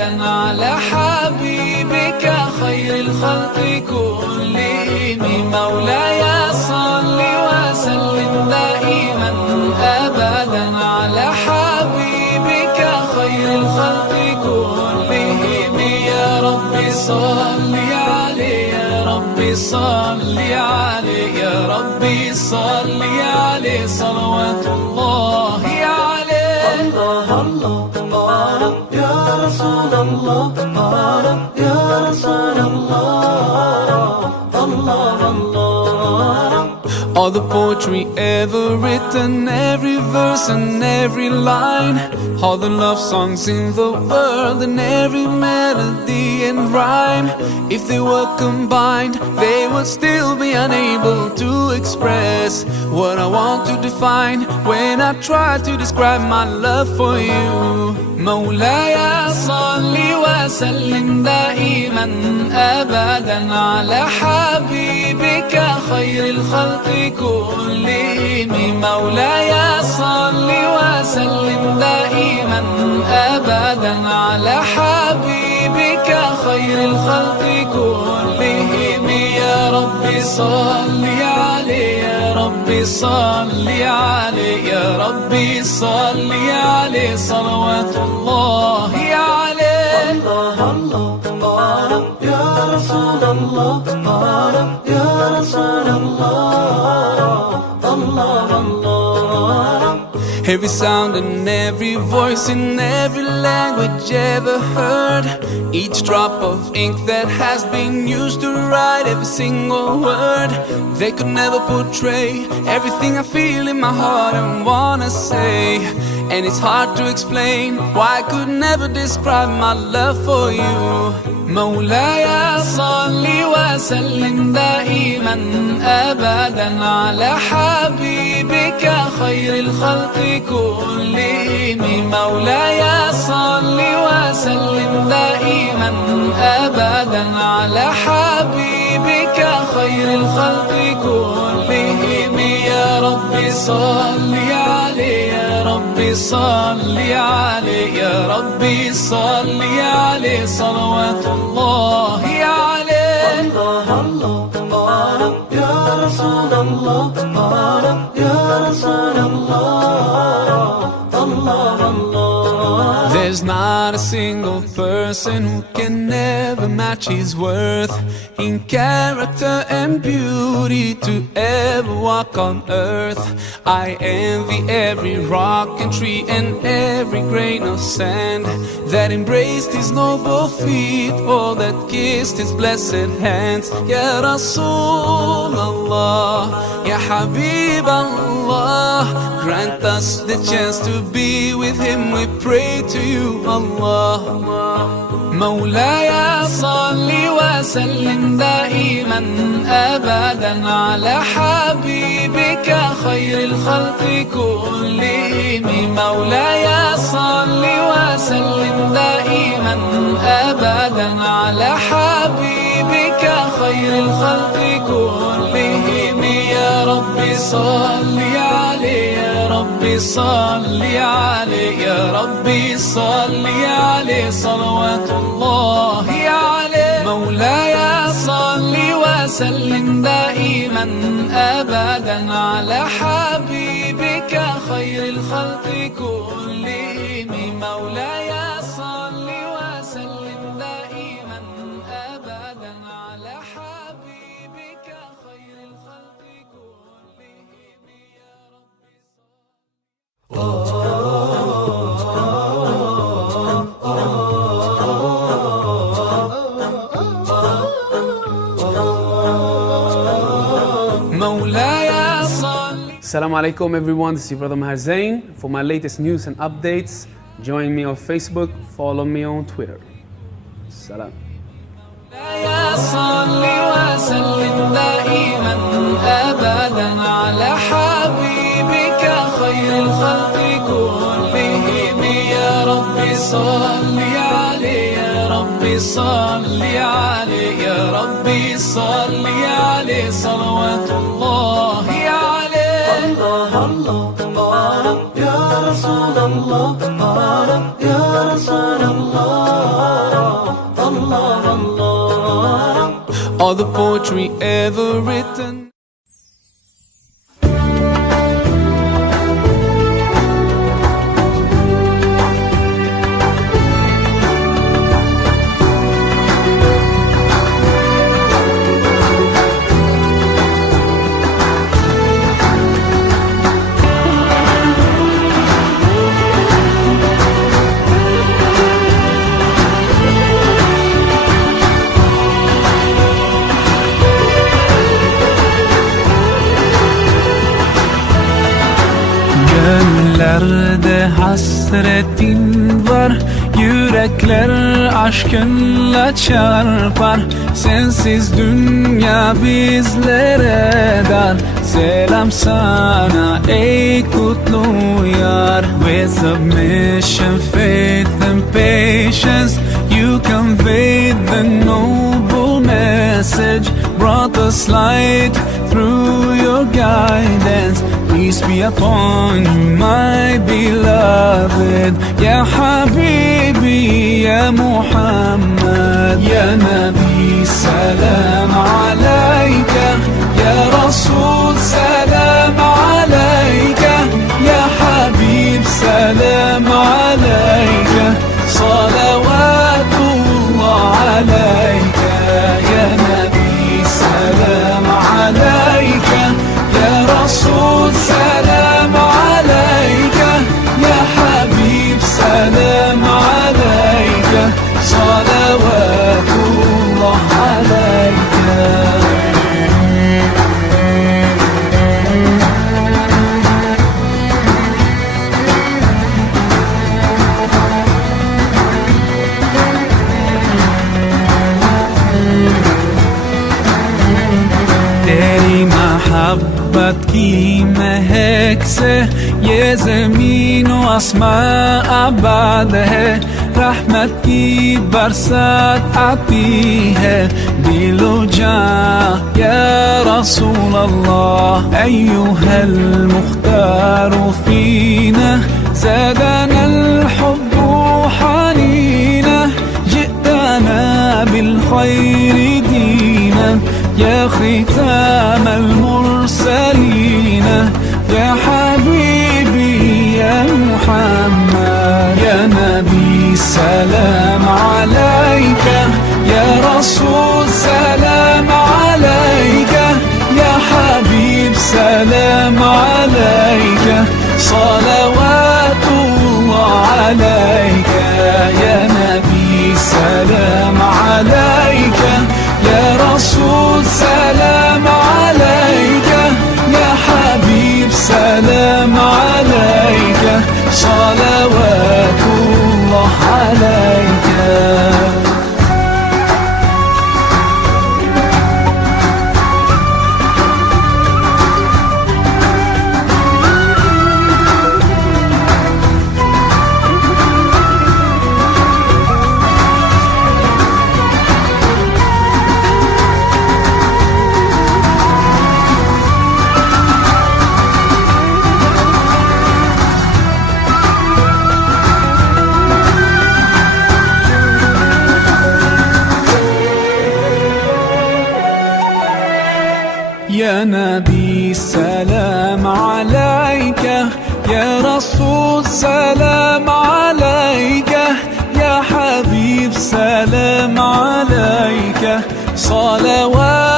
أبدا على حبيبك خير الخلق كلهم. مولاي صل وسلم دائما أبدا على حبيبك خير الخلق كلهم. يا ربي صل عليه، يا ربي صل عليه، يا ربي صل عليه صلوات الله عليه. الله الله يا رسول الله، يا رسول الله، الله الله. All the poetry ever written, every verse and every line, all the love songs in the world and every melody and rhyme, if they were combined, they would still be unable to express what I want to define when I try to describe my love for you. مولاي صل وسلم دائما أبدا على حبيبك خير الخلق كلهم. مولاي صل وسلم دائما أبدا على حبيبك خير الخلق كلهم. يا ربي صل عليه، يا ربي صل عليه، يا ربي صل عليه صلوات الله عليه. الله الله يا رسول الله، يا رسول الله، الله الله. Every sound and every voice in every language ever heard, each drop of ink that has been used to write every single word, they could never portray everything I feel in my heart and wanna say. And it's hard to explain why I could never describe my love for you. مولاي صل وسلم دائما أبدا على حبيبك خير الخلق كلهم. مولاي صل وسلم دائما أبدا على حبيبك خير الخلق كلهم. يا ربي صل عليه، يا ربي صل عليه، يا ربي صل عليه صلوات الله عليه. الله الله يا رسول الله، يا رسول الله، الله الله. There's not a single person who can never match his worth in character and beauty to ever walk on earth. I envy every rock and tree and every grain of sand that embraced his noble feet or that kissed his blessed hands. Ya Rasul Allah, Ya Habib Allah, grant us the chance to be with him, we pray to you Allah. مولاي صل وسلم دائما أبدا على حبيبك خير الخلق كلهم. مولاي صل وسلم دائما أبدا على حبيبك خير الخلق كلهم. يا ربي صل عليه، يا ربي صل عليه، يا ربي صل عليه صلوات الله عليه. مولاي صل وسلم دائما أبدا على حبيبك خير الخلق كلهم. مولاي صل وسلم دائما أبدا على حبيبك خير الخلق كلهم. يا Assalamu alaikum everyone, this is your brother Maher Zain. For my latest news and updates, join me on Facebook, follow me on Twitter. Salam. يا صل وسلم دائما أبدا على حبيبك خير الخلق كلهم. يا ربي صل عليه، يا ربي صل عليه، يا ربي صل عليه صلوات الله عليه. الله الله يا رسول الله، يا رسول الله. all the poetry ever written. Gönüllerde hasretin var, yürekler aşkınla çarpar. Sensiz dünya bizlere dar. Selam sana ey kutlu yar. With submission, faith and patience, you conveyed the noble message, brought us light through your guidance. Peace be upon you, my beloved. Ya Habibi, Ya Muhammad, Ya Nabi, salam alayka. Ya Rasul, salam alayka. Ya Habib, salam alayka. Salawatullah alayka. Ya Nabi, salam alayka. Ya Rasul, salam alayka. Ya Habib, salam alayka. Salawatullah alayka. तेरी मोहब्बत की महक से ये ज़मीन व आसमां आबाद है. रहमत की बरसात आती है दिलो जां या रसूल अल्लाह. अय्युहल मुख्तार फीना ज़ादना الحب حنينا. جئتنا بالخير دينا يا ختام المرسلين. يا حبيبي يا محمد يا نبي سلام عليك. يا رسول سلام عليك. يا حبيب سلام عليك. صلوات الله عليك. يا نبي سلام عليك. يا رسول سلام عليك. يا حبيب سلام عليك. صلوات الله عليك. يا نبي سلام عليك. يا رسول سلام عليك. يا حبيب سلام عليك. صلوات